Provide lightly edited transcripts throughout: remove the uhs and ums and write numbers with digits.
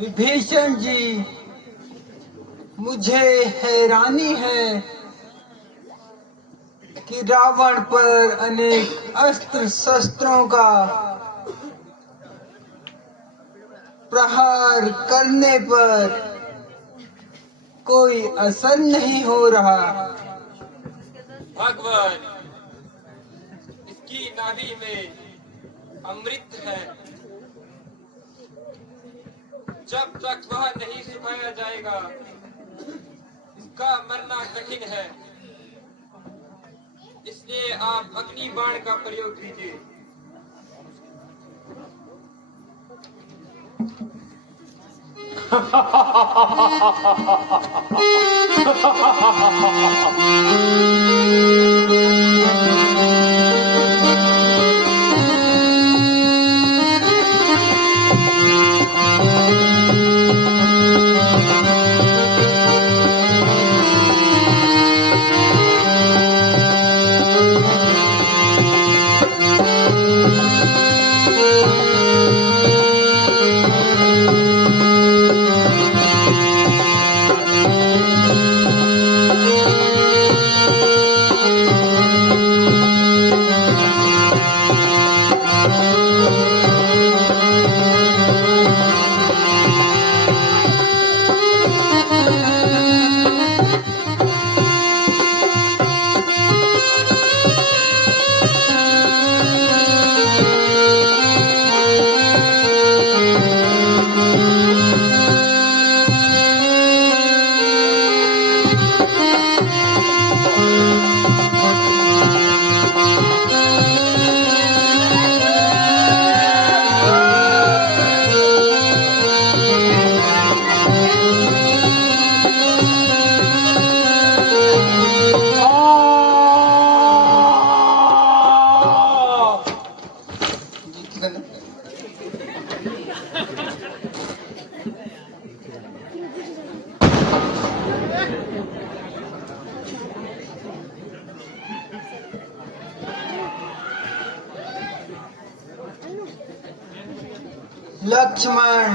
विभीषण जी, मुझे हैरानी है कि रावण पर अनेक अस्त्र शस्त्रों का प्रहार करने पर कोई असर नहीं हो रहा। भगवान, इसकी नाभि में अमृत है। जब तक वह नहीं सुखाया जाएगा, इसका मरना कठिन है। इसलिए आप अग्नि बाण का प्रयोग कीजिए। लक्ष्मण,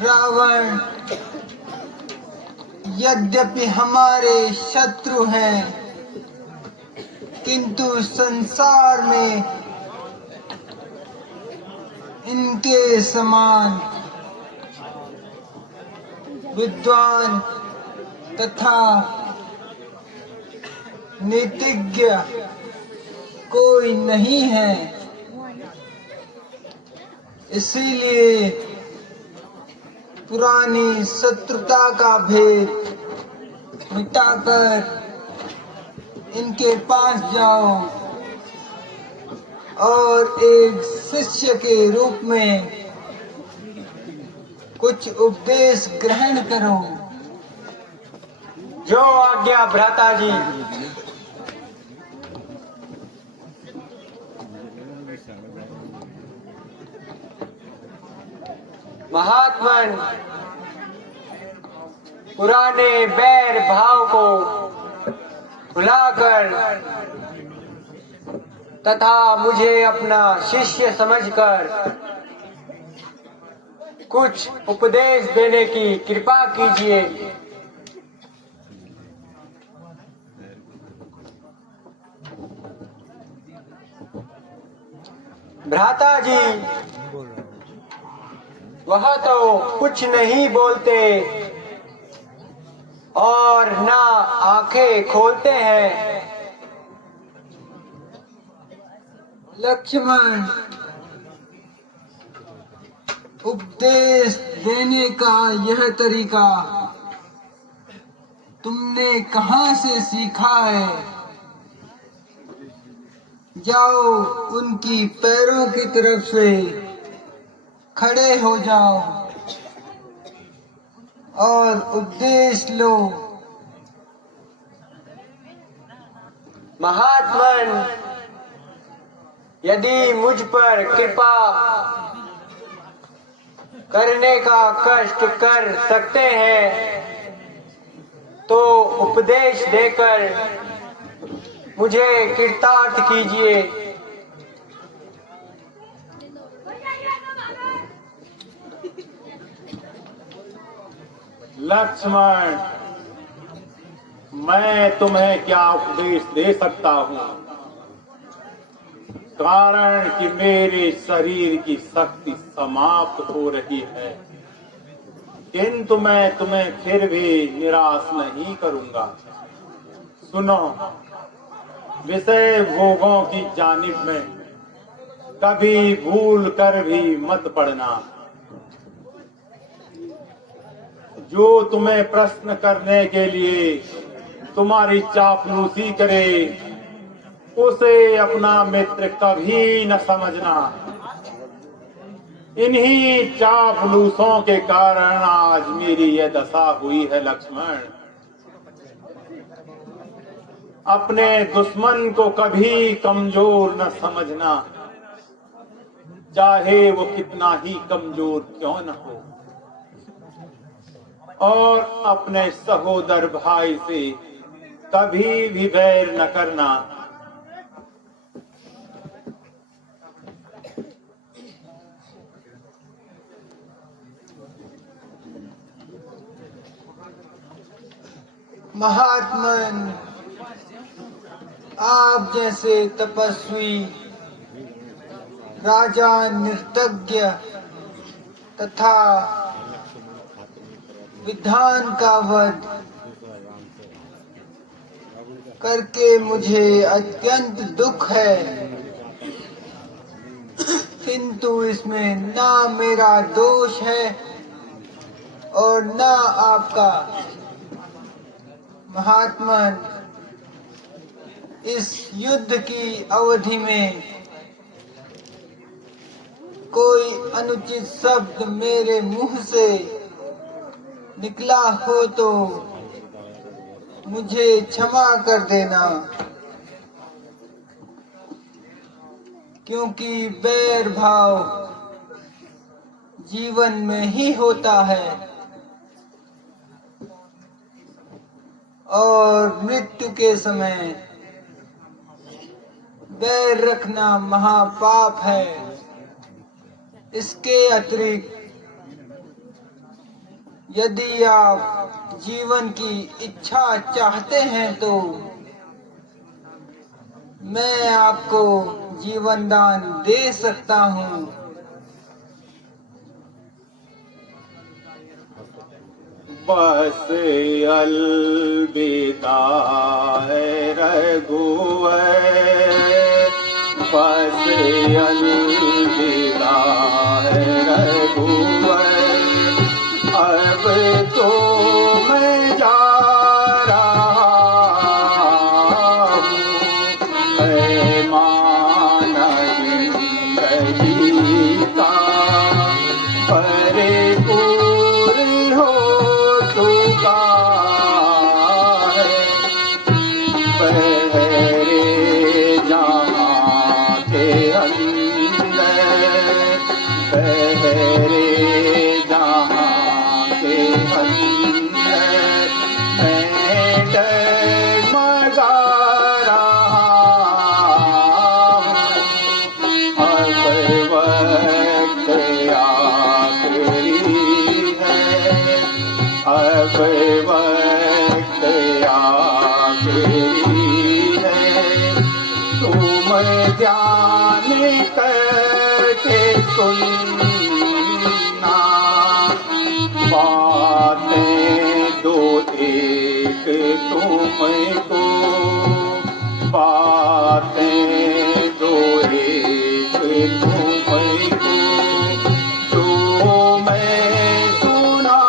रावण यद्यपि हमारे शत्रु हैं, किंतु संसार में इनके समान विद्वान तथा नीतिज्ञ कोई नहीं है। इसीलिए पुरानी शत्रुता का भेद मिटाकर इनके पास जाओ और एक शिष्य के रूप में कुछ उपदेश ग्रहण करो। जो आज्ञा भ्राता जी। महात्मन, पुराने बैर भाव को भुलाकर तथा मुझे अपना शिष्य समझकर कुछ उपदेश देने की कृपा कीजिए। भ्राता जी, वह तो कुछ नहीं बोलते और ना आंखें खोलते हैं। लक्ष्मण, उपदेश देने का यह तरीका तुमने कहाँ से सीखा है? जाओ, उनकी पैरों की तरफ से खड़े हो जाओ और उपदेश लो। महात्मन, यदि मुझ पर कृपा करने का कष्ट कर सकते हैं तो उपदेश देकर मुझे कृतार्थ कीजिए। लक्ष्मण, मैं तुम्हें क्या उपदेश दे सकता हूँ, कारण कि मेरे शरीर की शक्ति समाप्त हो रही है, किंतु मैं तुम्हें फिर भी निराश नहीं करूंगा। सुनो, विषय भोगों की जानिब में कभी भूल कर भी मत पड़ना। जो तुम्हें प्रश्न करने के लिए तुम्हारी चापलूसी करे, उसे अपना मित्र कभी न समझना। इन्हीं चापलूसों के कारण आज मेरी यह दशा हुई है लक्ष्मण। अपने दुश्मन को कभी कमजोर न समझना, चाहे वो कितना ही कमजोर क्यों न हो। और अपने सहोदर भाई से कभी भी वैर न करना। महात्मन, आप जैसे तपस्वी, राजा निर्तज्ञ तथा विधान का वध करके मुझे अत्यंत दुख है, किंतु इसमें ना मेरा दोष है और ना आपका। महात्मन, इस युद्ध की अवधि में कोई अनुचित शब्द मेरे मुंह से निकला हो तो मुझे क्षमा कर देना, क्योंकि बैर भाव जीवन में ही होता है और मृत्यु के समय बैर रखना महापाप है। इसके अतिरिक्त यदि आप जीवन की इच्छा चाहते हैं तो मैं आपको जीवन दान दे सकता हूँ। बस अलविदा है रघुवर, बस अलविदा है रघुवर, अब तो मैं जा रहा हूँ, पैमाना जिंदगी का परिपूर्ण हो चुका है। पहरे जहाँ के अंदर, पहरे वक्त आखिरी है, तुम ध्यान करके सुनना, बातें दो एक तुमको, बातें दो एक तुमको, जो मैं सुना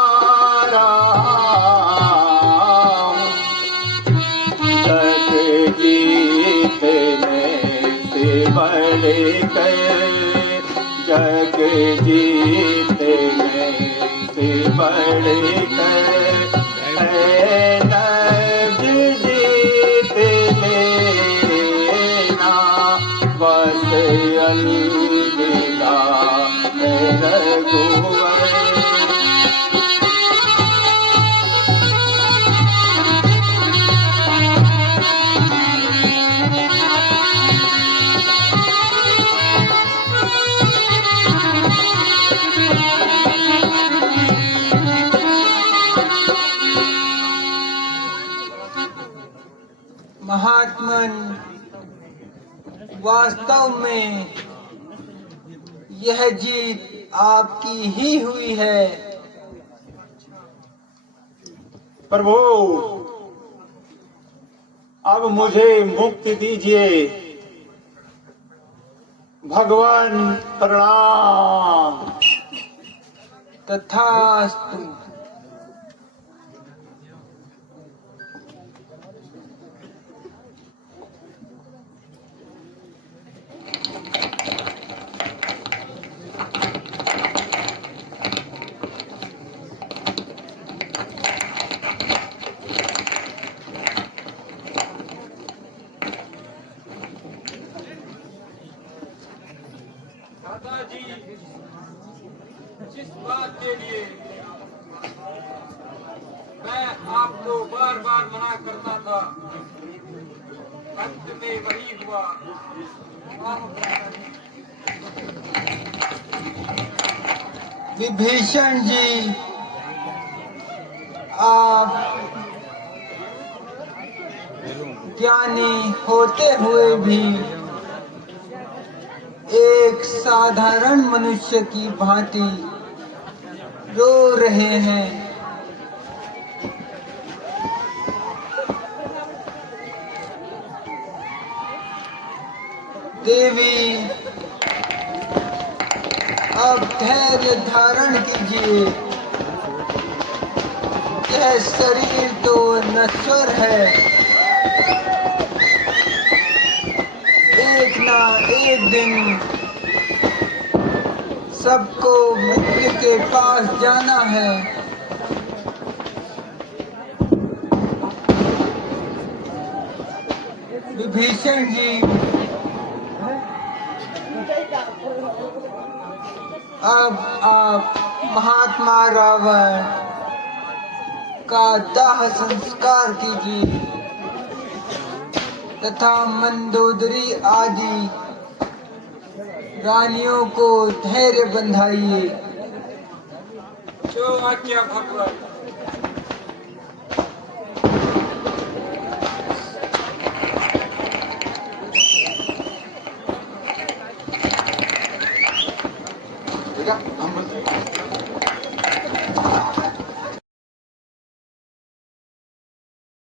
जग जीतने से बढ़कर नब्ज जीत लेना, बस अलविदा रघुवर। वास्तव में यह जीत आपकी ही हुई है। प्रभु, अब मुझे मुक्ति दीजिए। भगवान प्रणाम। तथास्तु। दादाजी, जिस बात के लिए मैं आपको बार बार मना करता था, अंत में वही हुआ। विभीषण जी, आप ज्ञानी होते हुए भी एक साधारण मनुष्य की भांति रो रहे हैं। देवी, अब धैर्य धारण कीजिए। यह शरीर तो नश्वर है, एक ना एक दिन सबको मृत्यु के पास जाना है। विभीषण जी, अब आप महात्मा रावण का दाह संस्कार कीजिए तथा मंदोदरी आदि रानियों को धैर्य बंधाइए। जो आज्ञा भगवान।